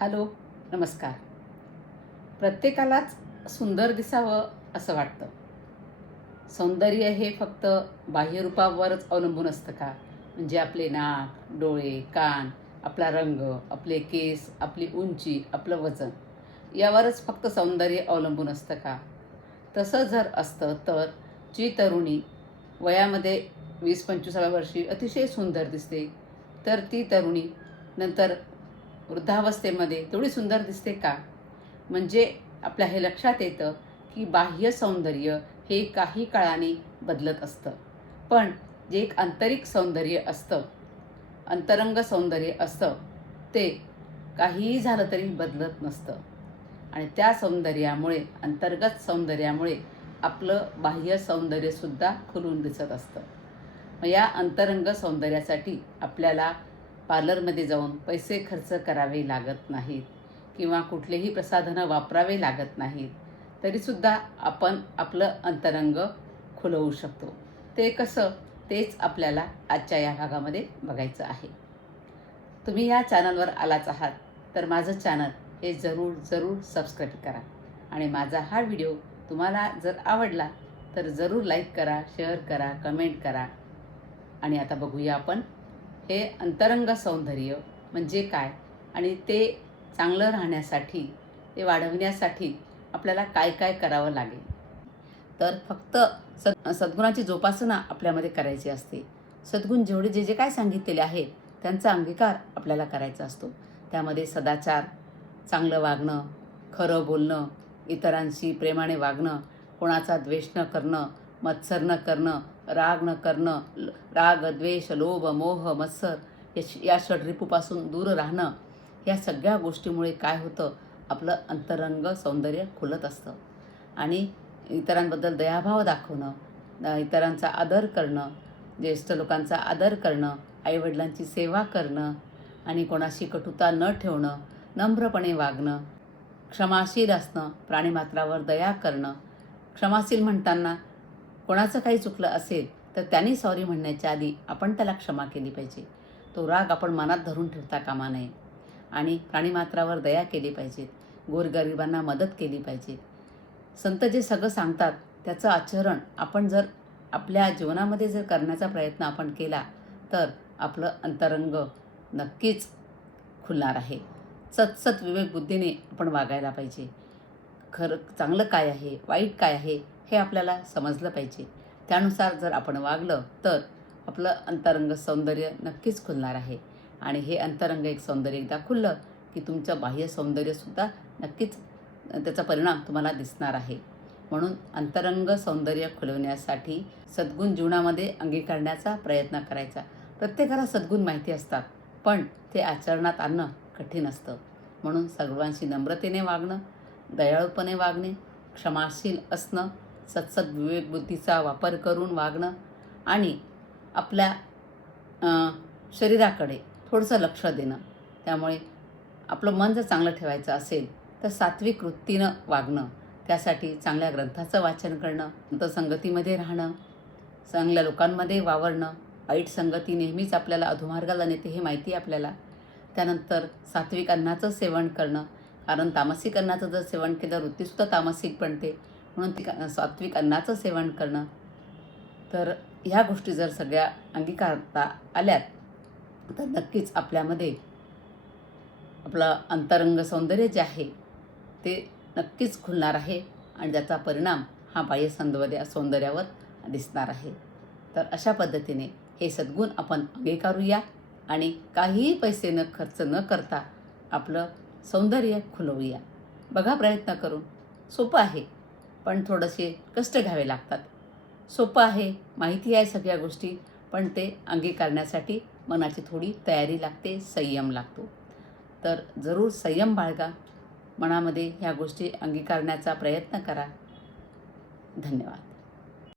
Hello नमस्कार. प्रत्येकालाच सुंदर दिसावं असं वाटतं. सौंदर्य हे फक्त बाह्यरूपावरच अवलंबून असतं का? म्हणजे आपले नाक डोळे कान आपला रंग आपले केस आपली उंची आपलं वजन यावरच फक्त सौंदर्य अवलंबून असतं का? तसं जर असतं तर जी तरुणी वयामध्ये वीस पंचवीसाव्या वर्षी अतिशय सुंदर दिसते तर ती तरुणी नंतर वृद्धावस्थेमध्ये तेवढी सुंदर दिसते का? म्हणजे आपल्या हे लक्षात येतं की बाह्य सौंदर्य हे काही काळाने बदलत असतं. पण जे एक आंतरिक सौंदर्य असतं अंतरंग सौंदर्य असतं ते काहीही झालं तरी बदलत नसतं. आणि त्या सौंदर्यामुळे अंतर्गत सौंदर्यामुळे आपलं बाह्य सौंदर्यसुद्धा खुलून दिसत असतं. मग या अंतरंग सौंदर्यासाठी आपल्याला पार्लरमध्ये जाऊन पैसे खर्च करावे लागत नाहीत किंवा कुठलेही प्रसाधनं वापरावे लागत नाहीत तरीसुद्धा आपण आपलं अंतरंग खुलवू शकतो. ते कसं? तेच आपल्याला आजच्या या भागामध्ये बघायचं आहे. तुम्ही या चॅनलवर आलाच आहात तर माझं चॅनल हे जरूर जरूर सबस्क्राईब करा. आणि माझा हा व्हिडिओ तुम्हाला जर आवडला तर जरूर लाईक करा शेअर करा कमेंट करा. आणि आता बघूया आपण हे अंतरंग सौंदर्य म्हणजे काय? आणि ते चांगलं राहण्यासाठी ते वाढवण्यासाठी आपल्याला काय काय करावं लागेल? तर फक्त सद सद्गुणाची जोपासना आपल्यामध्ये करायची असते. सद्गुण जेवढे जे जे काय सांगितलेले आहेत त्यांचा अंगीकार आपल्याला करायचा असतो. त्यामध्ये सदाचार चांगलं वागणं खरं बोलणं इतरांशी प्रेमाने वागणं कोणाचा द्वेष न करणं मत्सर न करणं राग न करणं राग द्वेष लोभ मोह मत्सर या षडरिपूपासून दूर राहणं या सगळ्या गोष्टीमुळे काय होतं? आपलं अंतरंग सौंदर्य खुलत असतं. आणि इतरांबद्दल दयाभाव दाखवणं इतरांचा आदर करणं ज्येष्ठ लोकांचा आदर करणं आईवडिलांची सेवा करणं आणि कोणाशी कटुता न ठेवणं नम्रपणे वागणं क्षमाशील असणं प्राणीमात्रावर दया करणं. क्षमाशील म्हणताना कोणाचं काही चुकलं असेल तर त्याने सॉरी म्हणण्याच्या आधी आपण त्याला क्षमा केली पाहिजे. तो राग आपण मनात धरून ठेवता कामा नये. आणि प्राणीमात्रावर दया केली पाहिजेत गोरगरिबांना मदत केली पाहिजे. संत जे सगळं सांगतात त्याचं आचरण आपण जर आपल्या जीवनामध्ये जर करण्याचा प्रयत्न आपण केला तर आपलं अंतरंग नक्कीच खुलणार आहे. सतसत विवेक बुद्धीने आपण वागायला पाहिजे. खरं चांगलं काय आहे? वाईट काय आहे? हे आपल्याला समजलं पाहिजे. त्यानुसार जर आपण वागलं तर आपलं अंतरंग सौंदर्य नक्कीच खुलणार आहे. आणि हे अंतरंग एक सौंदर्य एकदा खुललं की तुमचं बाह्य सौंदर्यसुद्धा नक्कीच त्याचा परिणाम तुम्हाला दिसणार आहे. म्हणून अंतरंग सौंदर्य खुलवण्यासाठी सद्गुण जीवनामध्ये अंगीकारण्याचा प्रयत्न करायचा. प्रत्येकाला सद्गुण माहिती असतात पण ते आचरणात आणणं कठीण असतं. म्हणून सर्वांशी नम्रतेने वागणं दयाळूपणे वागणे क्षमाशील असणं सतसत विवेकबुद्धीचा वापर करून वागणं आणि आपल्या शरीराकडे थोडंसं लक्ष देणं. त्यामुळे आपलं मन जर चांगलं ठेवायचं असेल तर सात्विक वृत्तीनं वागणं. त्यासाठी चांगल्या ग्रंथाचं वाचन करणं अंतसंगतीमध्ये राहणं चांगल्या लोकांमध्ये वावरणं. वाईट संगती नेहमीच आपल्याला अधुमार्गाला नेते हे माहिती आहे आपल्याला. त्यानंतर सात्विक अन्नाचं सेवन करणं. कारण तामसिक अन्नाचं जर सेवन केलं वृत्तीसुद्धा तामसिक बनते. म्हणून ती का- सात्विक अन्नाचं सेवन करणं. तर ह्या गोष्टी जर सगळ्या अंगीकारता आल्यात तर नक्कीच आपल्यामध्ये आपलं अंतरंग सौंदर्य जे आहे ते नक्कीच खुलणार आहे आणि त्याचा परिणाम हा बाह्य सौंदर्य सौंदर्यावर दिसणार आहे. तर अशा पद्धतीने हे सद्गुण आपण अंगीकारूया आणि काहीही पैसे न खर्च न करता आपलं सौंदर्य खुलवूया. बघा प्रयत्न करून. सोपं आहे. पण थोडेसे कष्ट घ्यावे लागतात. सोपं आहे माहिती आहे सगळ्या गोष्टी पण ते अंगीकारण्यासाठी मनाची थोडी तयारी लागते संयम लागतो. तर जरूर संयम बाळगा. मनामध्ये ह्या गोष्टी अंगीकारण्याचा प्रयत्न करा. धन्यवाद.